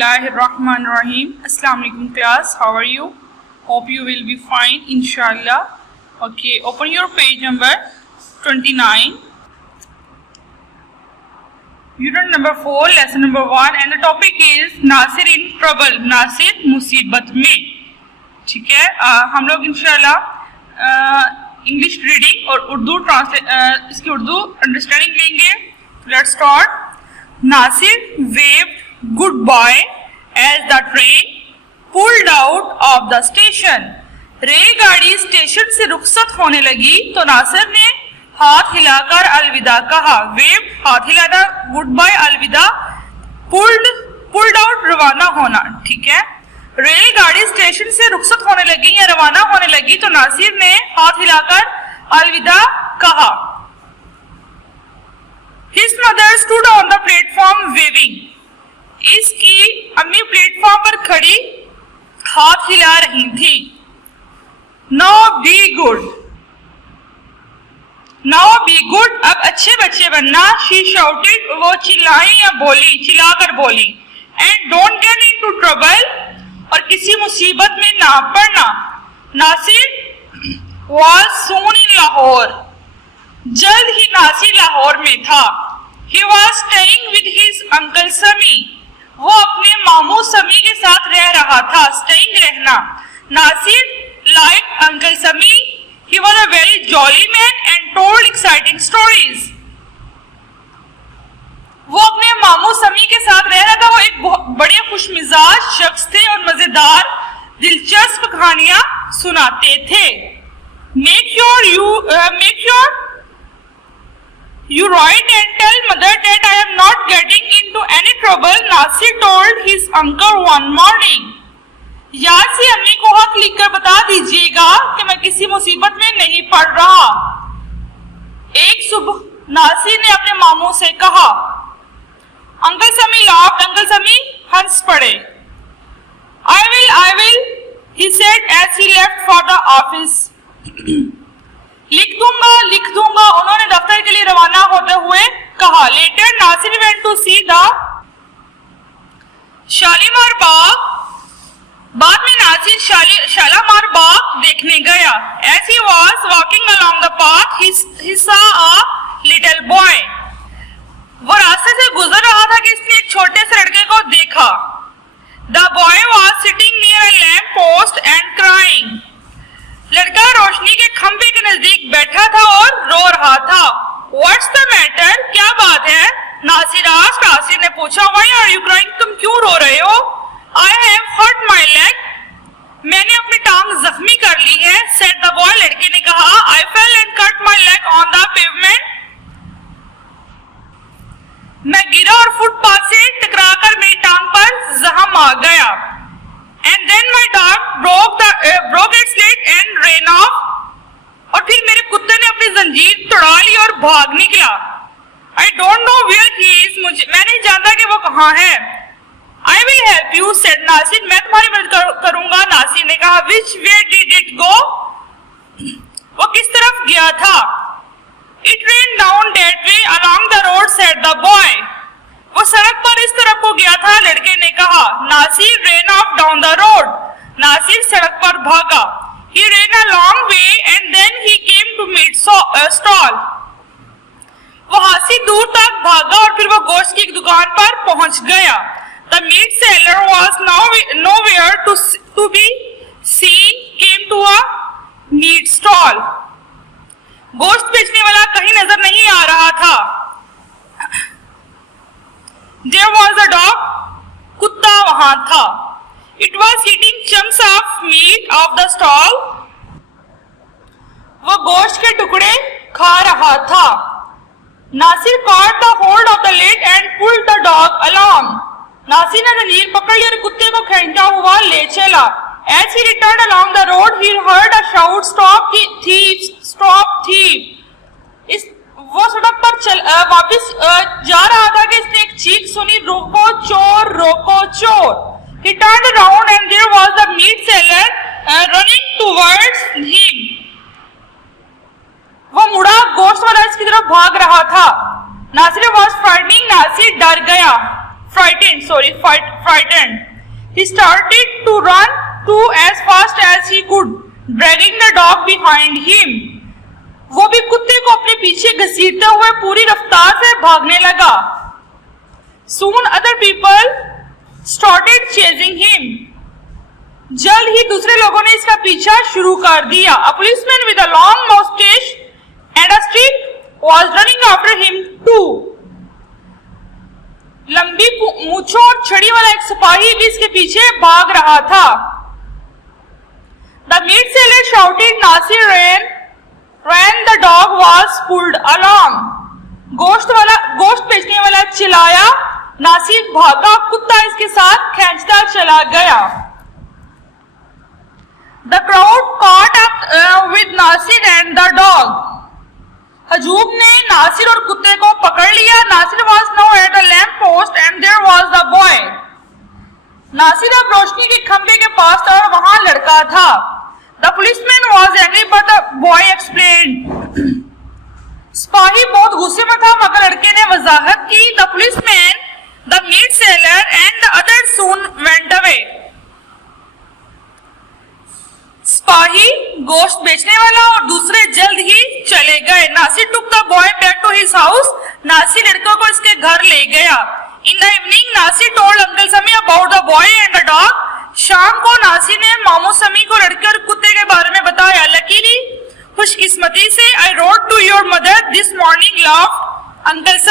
Bismillahirrahmanirrahim. Assalamu alaikum class. How are you? Hope you will be fine, inshallah. Okay, open your page number 29. Unit number 4, lesson number 1, and the topic is Nasir in trouble. Nasir मुसीबत में. ठीक है, हम लोग इंशाल्लाह English reading और उर्दू इसकी Urdu understanding लेंगे. Let's start. Nasir waved goodbye as the train pulled out of the station. रेलगाड़ी स्टेशन से रुखसत होने लगी तो नासिर ने हाथ हिलाकर अलविदा कहा. वेव हाथ हिलाना, गुड बाय अलविदा, पुल्ड आउट रवाना होना. ठीक है, रेलगाड़ी स्टेशन से रुखसत होने लगी या रवाना होने लगी तो नासिर ने हाथ हिलाकर अलविदा कहा. His mother stood on the platform waving. इसकी अम्मी प्लेटफॉर्म पर खड़ी हाथ हिला रही थी. Now be good. Now be good. अब अच्छे बच्चे बनना. She shouted. वो चिल्लाई या बोली, चिल्लाकर बोली. And don't get into trouble. और किसी मुसीबत में ना पड़ना. Nasir was soon in Lahore. जल्द ही नासिर लाहौर में था. He was staying with his uncle Sami. वो अपने मामू समी के साथ रह रहा था. स्टेइंग रहना. Nasir liked Uncle Sami. He was a very jolly man and told exciting stories. वो अपने मामू समी के साथ रह रहा था. वो एक बड़े खुशमिजाज शख्स थे और मजेदार दिलचस्प कहानियां सुनाते थे. Make sure you write and tell mother that I am not getting into any trouble, Nasir told his uncle one morning. याद से अम्मी को हाथ लिखकर बता दीजिएगा कि मैं किसी मुसीबत में नहीं पड़ रहा. एक सुबह नासिर ने अपने मामू से कहा. अंकल समी laughed. अंकल समी हंस पड़े. I will, he said as he left for the office. लिख दूंगा उन्होंने दफ्तर के लिए रवाना होते हुए कहा. Later Nasir went to see the Shalimar Bagh. बाद में नासिर शालीमार बाग देखने गया. As he was walking along the path, he saw a little boy. वो रास्ते से गुजर रहा था कि इसने एक छोटे से लड़के को देखा. The boy was sitting near a lamp post and crying. लड़का रोशनी के खंभे के नजदीक बैठा था और रो रहा था. What's the matter? क्या बात है? नासिर ने पूछा. Why are you crying? तुम क्यों रो रहे हो? I have hurt my leg. मैंने अपनी टांग जख्मी कर ली है. said the boy. लड़के ने कहा. I fell and cut my leg on the pavement. मैं गिरा और फुटपाथ से टकराकर मेरी टांग पर जख्म आ गया. And then my dog broke its leg and ran off. और फिर मेरे कुत्ते ने अपनी जंजीर तोड़ा ली और भाग निकला. I don't know where he is. मैं नहीं जानता कि वो कहाँ है. I will help you, said Nasir. मैं तुम्हारी मदद करूंगा. नासिर ने कहा. Which way did it go? वो किस तरफ गया था? It ran down that way along the road, said the boy. वो सड़क पर इस तरफ को गया था. लड़के ने कहा. Nasir ran off down the road. Nasir सड़क पर भागा. He ran a long way and then he came to meat stall. वो हाथी दूर तक भागा और फिर वो गोश्त की एक दुकान पर पहुंच गया. The meat seller was nowhere to be seen. Came to a meat stall. गोश्त बेचने वाला कहीं नजर नहीं आ रहा था. There was a dog. कुत्ता वहां था. It was eating chunks of meat off the stall. वो गोश्त के टुकड़े खा रहा था. Nasir caught the hold of the lid and pulled the dog along. Nasir ने जंजीर पकड़ ली और कुत्ते को खींचता हुआ ले चला. As he returned along the road, he heard a shout, "Stop thief! Stop thief!" वो सड़क पर वापस जा रहा था कि इसने एक चीख सुनी. रोको चोर, रोको चोर. He turned around and there was the meat seller running towards him. वो मुड़ा, गोश्त वाला इसकी तरफ भाग रहा था. Nasir was frightening. नासिर डर गया. frightened. He started to run too as fast as he could, dragging the dog behind him. वो भी कुत्ते को अपने पीछे घसीटते हुए पूरी रफ्तार से भागने लगा. Soon other people started chasing him. जल्द ही दूसरे लोगों ने इसका पीछा शुरू कर दिया. A policeman with a long mustache and a stick was running after him too. लंबी मूंछों और छड़ी वाला एक सिपाही भी इसके पीछे भाग रहा था. The meat seller shouted, Nasir ran. The dog was pulled along. गोश्त बेचने वाला चिल्लाया, नासिर भागा, कुत्ता इसके साथ खींचता चला गया. The crowd caught up with Nasir and the dog. हजूम ने नासिर और कुत्ते को पकड़ लिया. Nasir was now at a lamp post and there was the boy. Nasir अब रोशनी के खंबे के पास था और वहां लड़का था. The policeman was angry but the boy explained. सिपाही बहुत गुस्से में था मगर लड़के ने वजाहत की. The policeman, the meat seller and the others soon went away. सिपाही, गोश्त बेचने वाला और दूसरे जल्द ही चले गए. Nasir took the boy back to his house. Nasir लड़कों को इसके घर ले गया. In the evening, Nasir told Uncle Sami about the boy and the dog. शाम को नासिर ने मामू समी को लड़के और कुत्ते के बारे में बताया. Luckily, खुशकिस्मती से, I wrote to your mother this morning, laughed Uncle Sami.